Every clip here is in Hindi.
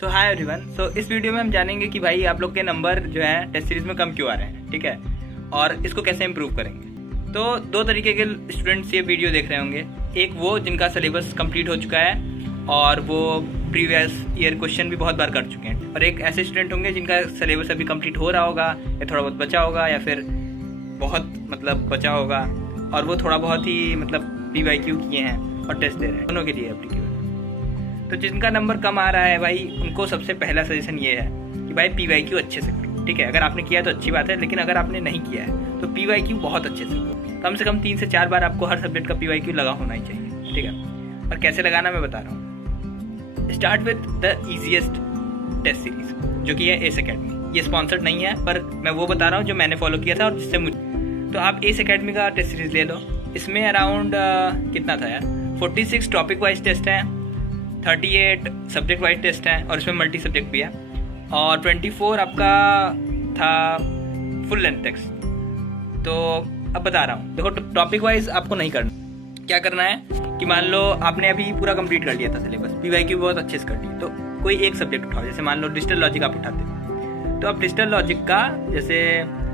सो हाय एवरीवन। सो इस वीडियो में हम जानेंगे कि भाई आप लोग के नंबर जो है टेस्ट सीरीज में कम क्यों आ रहे हैं, ठीक है, और इसको कैसे इम्प्रूव करेंगे। तो दो तरीके के स्टूडेंट्स ये वीडियो देख रहे होंगे। एक वो जिनका सिलेबस कंप्लीट हो चुका है और वो प्रीवियस ईयर क्वेश्चन भी बहुत बार कर चुके हैं, और एक ऐसे स्टूडेंट होंगे जिनका सिलेबस अभी कंप्लीट हो रहा होगा या थोड़ा बहुत बचा होगा या फिर बहुत बचा होगा और वो थोड़ा बहुत ही PYQ किए हैं और टेस्ट दे रहे हैं। दोनों के लिए एप्लीकेबल। तो जिनका नंबर कम आ रहा है भाई, उनको सबसे पहला सजेशन ये है कि भाई PYQ अच्छे से करो, ठीक है। अगर आपने किया तो अच्छी बात है, लेकिन अगर आपने नहीं किया है तो PYQ बहुत अच्छे से करो। कम से कम 3 से 4 बार आपको हर सब्जेक्ट का PYQ लगा होना ही चाहिए, ठीक है। और कैसे लगाना मैं बता रहा हूँ। Start with the easiest test series, जो कि है एस अकेडमी। ये स्पॉन्सर्ड नहीं है, पर मैं वो बता रहा हूँ जो मैंने फॉलो किया था और जिससे मुझे। तो आप एस अकेडमी का टेस्ट सीरीज ले लो। इसमें अराउंड कितना था यार, 46 टॉपिक वाइज टेस्ट हैं, 38 सब्जेक्ट वाइज टेस्ट हैं और इसमें मल्टी सब्जेक्ट भी है, और 24 आपका था फुल लेंथ टेक्स्ट। तो अब बता रहा हूँ, देखो टॉपिक वाइज आपको नहीं करना। क्या करना है कि मान लो आपने अभी पूरा कंप्लीट कर लिया था सिलेबस, PYQ बहुत अच्छे से कर ली, तो कोई एक सब्जेक्ट उठाओ। जैसे मान लो डिजिटल लॉजिक आप उठाते हो, तो आप डिजिटल लॉजिक का जैसे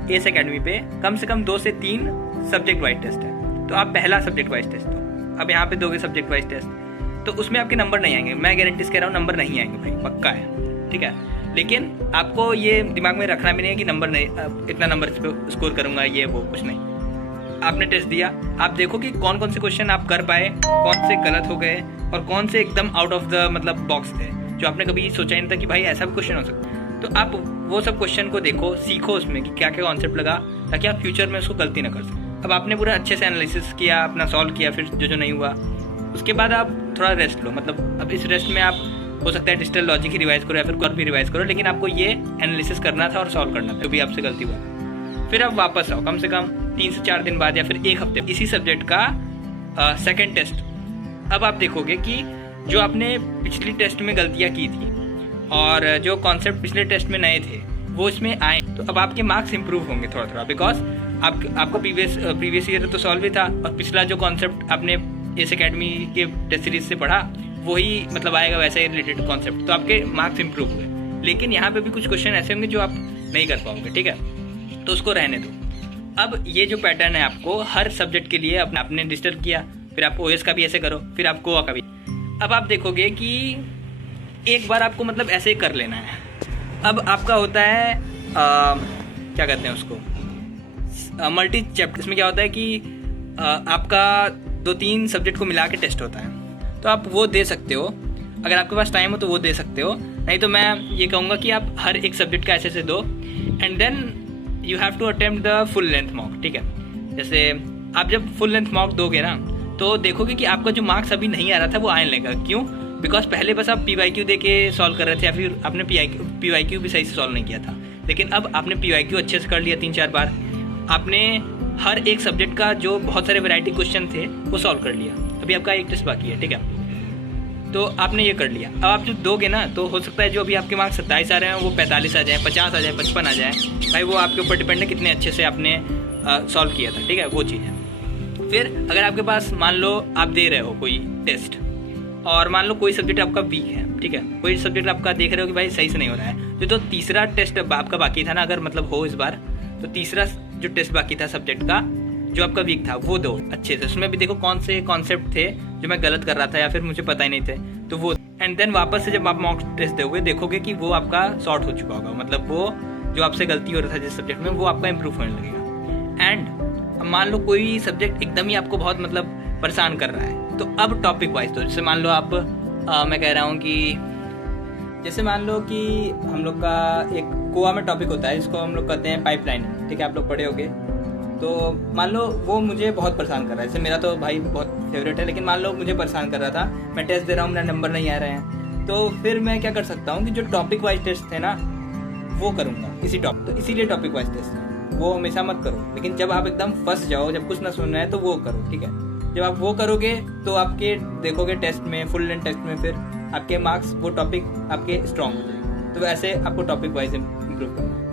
एस अकेडमी पे कम से कम 2 से 3 सब्जेक्ट वाइज टेस्ट है, तो आप पहला सब्जेक्ट वाइज टेस्ट दो। अब यहाँ पे दोगे सब्जेक्ट वाइज टेस्ट, तो उसमें आपके नंबर नहीं आएंगे। मैं गारंटी से कह रहा हूँ नंबर नहीं आएंगे भाई, पक्का है, ठीक है। लेकिन आपको ये दिमाग में रखना भी नहीं है कि नंबर नहीं, इतना नंबर इस पर स्कोर करूंगा, ये वो कुछ नहीं। आपने टेस्ट दिया, आप देखो कि कौन कौन से क्वेश्चन आप कर पाए, कौन से गलत हो गए और कौन से एकदम आउट ऑफ द बॉक्स थे, जो आपने कभी सोचा ही नहीं था कि भाई ऐसा भी क्वेश्चन हो सकता है। तो आप वो सब क्वेश्चन को देखो, सीखो उसमें कि क्या क्या कॉन्सेप्ट लगा, ताकि आप फ्यूचर में उसको गलती ना कर सको। अब आपने पूरा अच्छे से एनालिसिस किया, अपना सॉल्व किया, फिर जो नहीं हुआ उसके बाद आप थोड़ा रेस्ट लो। अब इस रेस्ट में आप हो सकता है डिजिटल लॉजिक ही रिवाइज करो या फिर भी रिवाइज करो, लेकिन आपको ये एनालिसिस करना था और सॉल्व करना था, जो भी आपसे गलती हुआ। फिर आप वापस आओ कम से कम 3 से 4 दिन बाद या फिर 1 हफ्ते, इसी सब्जेक्ट का सेकेंड टेस्ट। अब आप देखोगे कि जो आपने पिछली टेस्ट में गलतियाँ की थी और जो कॉन्सेप्ट पिछले टेस्ट में नए थे वो इसमें आए, तो अब आपके मार्क्स इंप्रूव होंगे थोड़ा थोड़ा, बिकॉज आपका प्रीवियस ईयर तो सॉल्व ही था और पिछला जो कॉन्सेप्ट आपने इस अकेडमी के टेस्ट सीरीज से पढ़ा वही आएगा वैसा ही रिलेटेड कॉन्सेप्ट, तो आपके मार्क्स इंप्रूव हुए। लेकिन यहाँ पे भी कुछ क्वेश्चन ऐसे होंगे जो आप नहीं कर पाओगे, ठीक है, तो उसको रहने दो। अब ये जो पैटर्न है आपको हर सब्जेक्ट के लिए आपने डिजिटल किया, फिर आप OS का भी ऐसे करो, फिर आप गोवा का भी। अब आप देखोगे कि एक बार आपको ऐसे ही कर लेना है। अब आपका होता है क्या कहते हैं उसको, मल्टी चैप्टर। इसमें क्या होता है कि आपका 2-3 सब्जेक्ट को मिला के टेस्ट होता है, तो आप वो दे सकते हो। अगर आपके पास टाइम हो तो वो दे सकते हो, नहीं तो मैं ये कहूँगा कि आप हर एक सब्जेक्ट का ऐसे दो, and then you have to attempt the full length mock, ठीक है। जैसे आप जब फुल लेंथ मॉक दोगे ना, तो देखोगे कि आपका जो मार्क्स अभी नहीं आ रहा था वो आने लगेगा। क्यों? बिकॉज पहले बस आप PYQ दे के सॉल्व कर रहे थे या फिर आपने PYQ भी सही से सॉल्व नहीं किया था, लेकिन अब आपने PYQ अच्छे से कर लिया 3-4 बार। आपने हर एक सब्जेक्ट का जो बहुत सारे वैरायटी क्वेश्चन थे वो सॉल्व कर लिया। अभी आपका एक टेस्ट बाकी है, ठीक है, तो आपने ये कर लिया। अब आप जो दोगे ना, तो हो सकता है जो अभी आपके मार्क्स 27 आ रहे हैं वो 45 आ जाए, 50 आ जाए, 55 आ जाए। भाई वो आपके ऊपर डिपेंड है कितने अच्छे से आपने सॉल्व किया था, ठीक है, वो चीज़ है। फिर अगर आपके पास मान लो आप दे रहे हो कोई टेस्ट और मान लो कोई सब्जेक्ट आपका वीक है, ठीक है, कोई सब्जेक्ट आपका देख रहे हो कि भाई सही से नहीं हो रहा है, तो तीसरा टेस्ट आपका बाकी था ना, अगर हो इस बार, तो तीसरा जो टेस्ट बाकी था सब्जेक्ट का जो आपका वीक था वो दो अच्छे से। उसमें भी देखो कौन से कॉन्सेप्ट थे जो मैं गलत कर रहा था या फिर मुझे पता ही नहीं थे, तो वो। एंड देन वापस से जब आप मॉक टेस्ट दोगे देखोगे कि वो आपका सॉर्ट हो चुका होगा, वो जो आपसे गलती हो रहा था जिस सब्जेक्ट में वो आपका इंप्रूव होने लगेगा। एंड मान लो कोई सब्जेक्ट एकदम ही आपको बहुत परेशान कर रहा है, तो अब टॉपिक वाइज, तो जैसे मान लो आप मैं कह रहा हूँ कि जैसे मान लो कि हम लोग का एक गोवा में टॉपिक होता है जिसको हम लोग कहते हैं पाइपलाइन, ठीक है, आप लोग पढ़े होगे। तो मान लो वो मुझे बहुत परेशान कर रहा है, जैसे मेरा तो भाई बहुत फेवरेट है, लेकिन मान लो मुझे परेशान कर रहा था, मैं टेस्ट दे रहा हूँ, मेरा नंबर नहीं आ रहे हैं, तो फिर मैं क्या कर सकता हूँ कि जो टॉपिक वाइज टेस्ट थे ना वो करूँगा इसी टॉपिक। तो इसीलिए टॉपिक वाइज टेस्ट वो हमेशा मत करो, लेकिन जब आप एकदम फंस जाओ, जब कुछ ना सुनना है तो वो करो, ठीक है। जब आप वो करोगे तो आपके देखोगे टेस्ट में, फुल लेंथ टेस्ट में, फिर आपके मार्क्स वो टॉपिक आपके स्ट्रॉन्ग हो जाएंगे। तो ऐसे आपको टॉपिक वाइज इम्प्रूव करना है।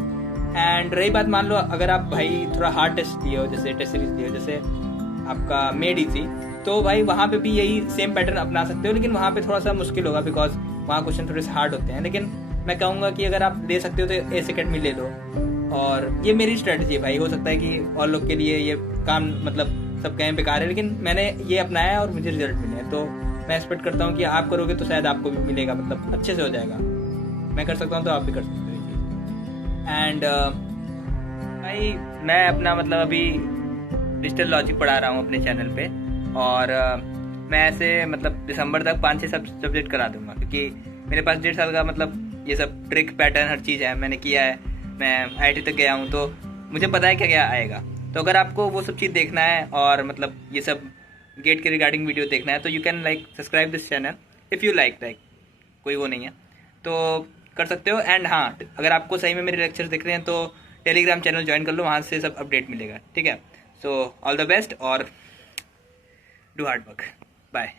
एंड रही बात, मान लो अगर आप भाई थोड़ा हार्ड टेस्ट दिए हो, जैसे टेस्ट सीरीज दिए हो, जैसे आपका मेड इजी, तो भाई वहाँ पे भी यही सेम पैटर्न अपना सकते हो, लेकिन वहाँ पे थोड़ा सा मुश्किल होगा, बिकॉज वहाँ क्वेश्चन थोड़े से हार्ड होते हैं, लेकिन मैं कहूँगा कि अगर आप ले सकते हो तो एस अकेडमी ले लो। और ये मेरी स्ट्रेटजी है भाई, हो सकता है कि और लोग के लिए ये काम मतलब सब कहें बेकार है, लेकिन मैंने ये अपनाया और मुझे रिजल्ट मिले हैं। तो मैं एक्सपेक्ट करता हूँ कि आप करोगे तो शायद आपको भी मिलेगा, मतलब अच्छे से हो जाएगा। मैं कर सकता हूँ तो आप भी कर सकते हो ये चीज़। एंड भाई मैं अपना मतलब अभी डिजिटल लॉजिक पढ़ा रहा हूँ अपने चैनल पे, और मैं ऐसे मतलब दिसंबर तक 5-6 सब्जेक्ट करा दूंगा, क्योंकि मेरे पास 1.5 साल का मतलब ये सब ट्रिक पैटर्न हर चीज़ है, मैंने किया है, मैं IIT तक गया हूँ, तो मुझे पता है क्या क्या आएगा। तो अगर आपको वो सब चीज़ देखना है और मतलब ये सब गेट के रिगार्डिंग वीडियो देखना है तो you can like subscribe this channel if you like कोई वो नहीं है तो कर सकते हो। एंड हाँ, अगर आपको सही में मेरे लेक्चर्स दिख रहे हैं तो टेलीग्राम चैनल ज्वाइन कर लो, वहाँ से सब अपडेट मिलेगा, ठीक है। सो ऑल द बेस्ट और डू हार्ड वर्क, बाय।